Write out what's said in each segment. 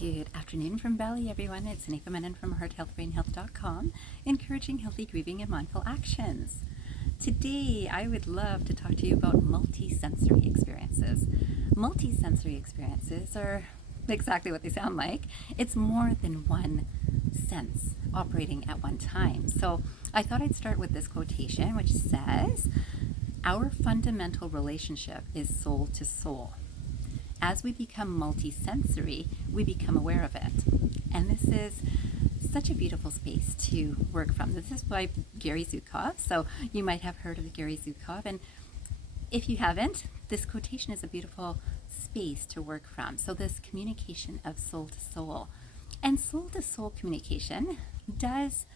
Good afternoon from Bali, everyone. It's Anika Menon from hearthealthbrainhealth.com, encouraging healthy grieving and mindful actions. Today, I would love to talk to you about multisensory experiences. Multisensory experiences are exactly what they sound like. It's more than one sense operating at one time. So I thought I'd start with this quotation, which says, "Our fundamental relationship is soul to soul. As we become multisensory, we become aware of it." And this is such a beautiful space to work from. This is by Gary Zukov, so you might have heard of Gary Zukov. And if you haven't, this quotation is a beautiful space to work from. So this communication of soul to soul. And soul to soul communication does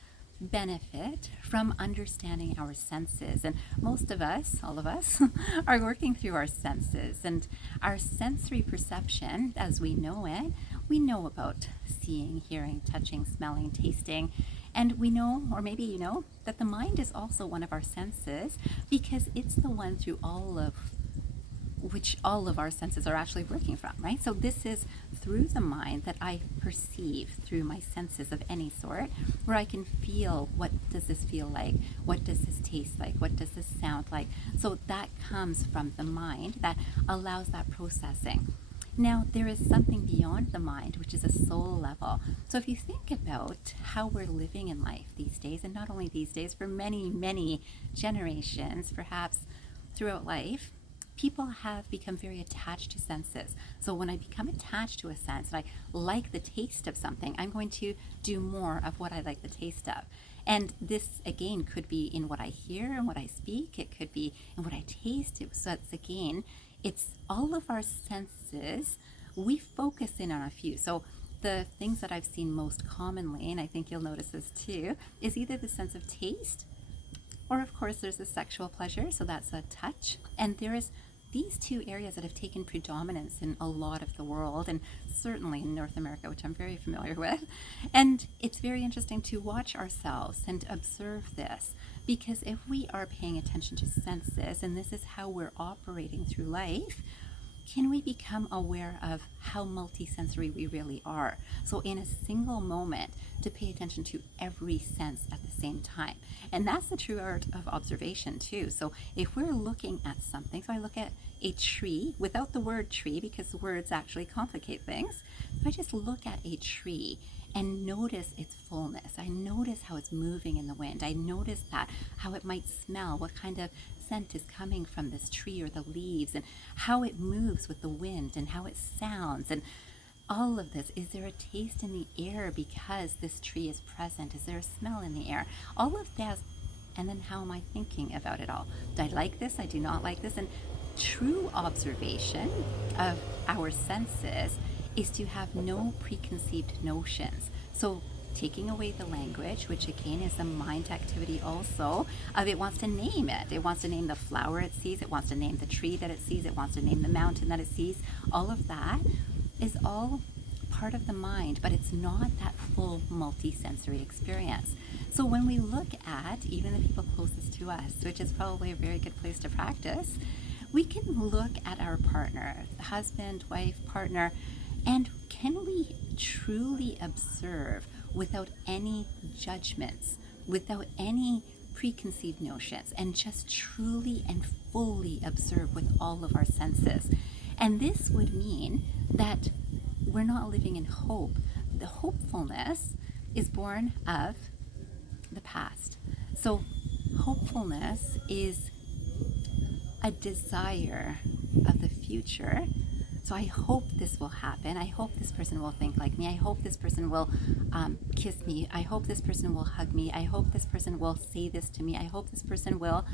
benefit from understanding our senses, and most of us, all of us, are working through our senses. And our sensory perception, as we know it, we know about seeing, hearing, touching, smelling, tasting, and we know, or maybe you know, that the mind is also one of our senses, because it's the one through all of our senses are actually working from, right? So this is through the mind that I perceive through my senses of any sort, where I can feel, what does this feel like? What does this taste like? What does this sound like? So that comes from the mind that allows that processing. Now, there is something beyond the mind, which is a soul level. So if you think about how we're living in life these days, and not only these days, for many, many generations, perhaps throughout life, people have become very attached to senses. So when I become attached to a sense and I like the taste of something, I'm going to do more of what I like the taste of. And this, again, could be in what I hear and what I speak. It could be in what I taste. So it's all of our senses. We focus in on a few. So the things that I've seen most commonly, and I think you'll notice this too, is either the sense of taste, or of course there's the sexual pleasure, so that's a touch. And there is these two areas that have taken predominance in a lot of the world, and certainly in North America, which I'm very familiar with. And it's very interesting to watch ourselves and observe this, because if we are paying attention to senses, and this is how we're operating through life, can we become aware of how multisensory we really are? So in a single moment, to pay attention to every sense at the same time. And that's the true art of observation too. So if we're looking at something, so I look at a tree without the word tree, because words actually complicate things. If I just look at a tree and notice its fullness, I notice how it's moving in the wind, I notice that, how it might smell, what kind of scent is coming from this tree or the leaves, and how it moves with the wind, and how it sounds, and all of this. Is there a taste in the air because this tree is present? Is there a smell in the air? All of that. And then how am I thinking about it all? Do I like this? I do not like this. And true observation of our senses is to have no preconceived notions. So taking away the language, which again is a mind activity also, of it wants to name it. It wants to name the flower it sees. It wants to name the tree that it sees. It wants to name the mountain that it sees. All of that is all part of the mind, but it's not that full multisensory experience. So when we look at even the people closest to us, which is probably a very good place to practice, we can look at our partner, husband, wife, partner, and can we truly observe without any judgments, without any preconceived notions, and just truly and fully observe with all of our senses? And this would mean that we're not living in hope. The hopefulness is born of the past. So hopefulness is a desire of the future. So I hope this will happen. I hope this person will think like me. I hope this person will kiss me. I hope this person will hug me. I hope this person will say this to me. I hope this person will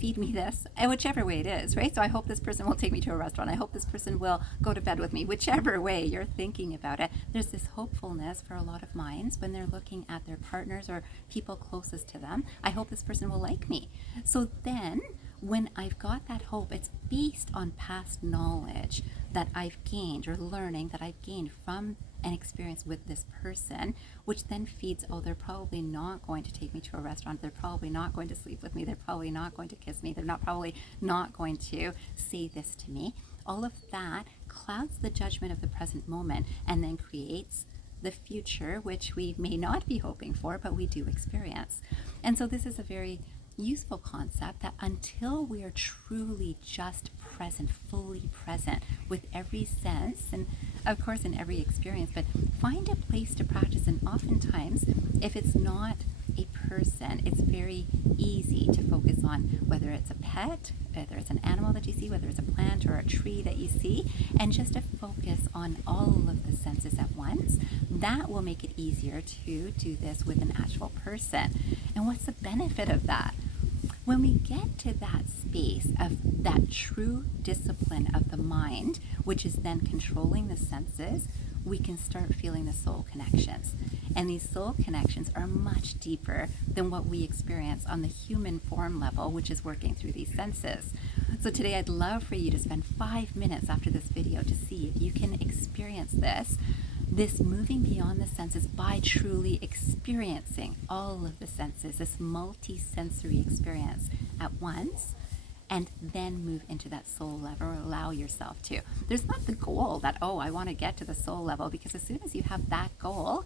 feed me this, and whichever way it is, right? So I hope this person will take me to a restaurant. I hope this person will go to bed with me. Whichever way you're thinking about it, there's this hopefulness for a lot of minds when they're looking at their partners or people closest to them. I hope this person will like me. So then when I've got that hope, it's based on past knowledge that I've gained, or learning that I've gained from an experience with this person, which then feeds, oh, they're probably not going to take me to a restaurant. They're probably not going to sleep with me. They're probably not going to kiss me. They're probably not going to say this to me. All of that clouds the judgment of the present moment and then creates the future, which we may not be hoping for, but we do experience. And so this is a very useful concept, that until we are truly just present, fully present with every sense, and of course in every experience, but find a place to practice. And oftentimes, if it's not a person, it's very easy to focus on whether it's a pet, whether it's an animal that you see, whether it's a plant or a tree that you see, and just to focus on all of the senses at once. That will make it easier to do this with an actual person. And what's the benefit of that? When we get to that space of that true discipline of the mind, which is then controlling the senses, we can start feeling the soul connections. And these soul connections are much deeper than what we experience on the human form level, which is working through these senses. So today I'd love for you to spend 5 minutes after this video to see if you can experience this moving beyond the senses by truly experiencing all of the senses, this multi-sensory experience at once, and then move into that soul level, or allow yourself to. There's not the goal that, oh, I want to get to the soul level, because as soon as you have that goal,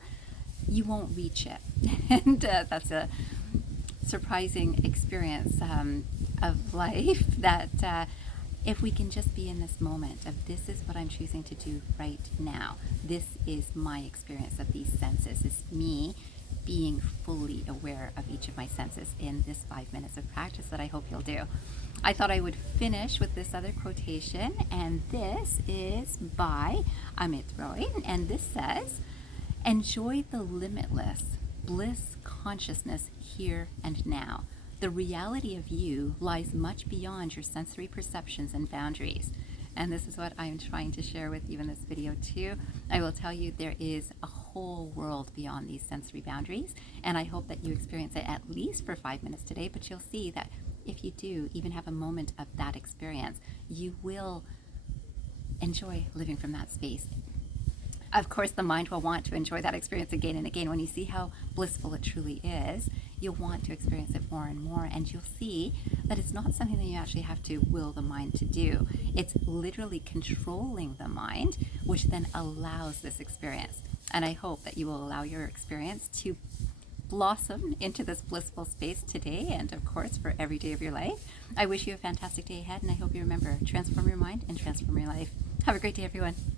you won't reach it. And that's a surprising experience of life, that if we can just be in this moment of, this is what I'm choosing to do right now. This is my experience of these senses. It's me being fully aware of each of my senses in this 5 minutes of practice that I hope you'll do. I thought I would finish with this other quotation, and this is by Amit Ray, and this says, "Enjoy the limitless bliss consciousness here and now. The reality of you lies much beyond your sensory perceptions and boundaries." And this is what I'm trying to share with you in this video too. I will tell you, there is a whole world beyond these sensory boundaries, and I hope that you experience it at least for 5 minutes today. But you'll see that if you do even have a moment of that experience, you will enjoy living from that space. Of course, the mind will want to enjoy that experience again and again. When you see how blissful it truly is, you'll want to experience it more and more, and you'll see that it's not something that you actually have to will the mind to do. It's literally controlling the mind, which then allows this experience. And I hope that you will allow your experience to blossom into this blissful space today, and of course for every day of your life. I wish you a fantastic day ahead, and I hope you remember, transform your mind and transform your life. Have a great day, everyone.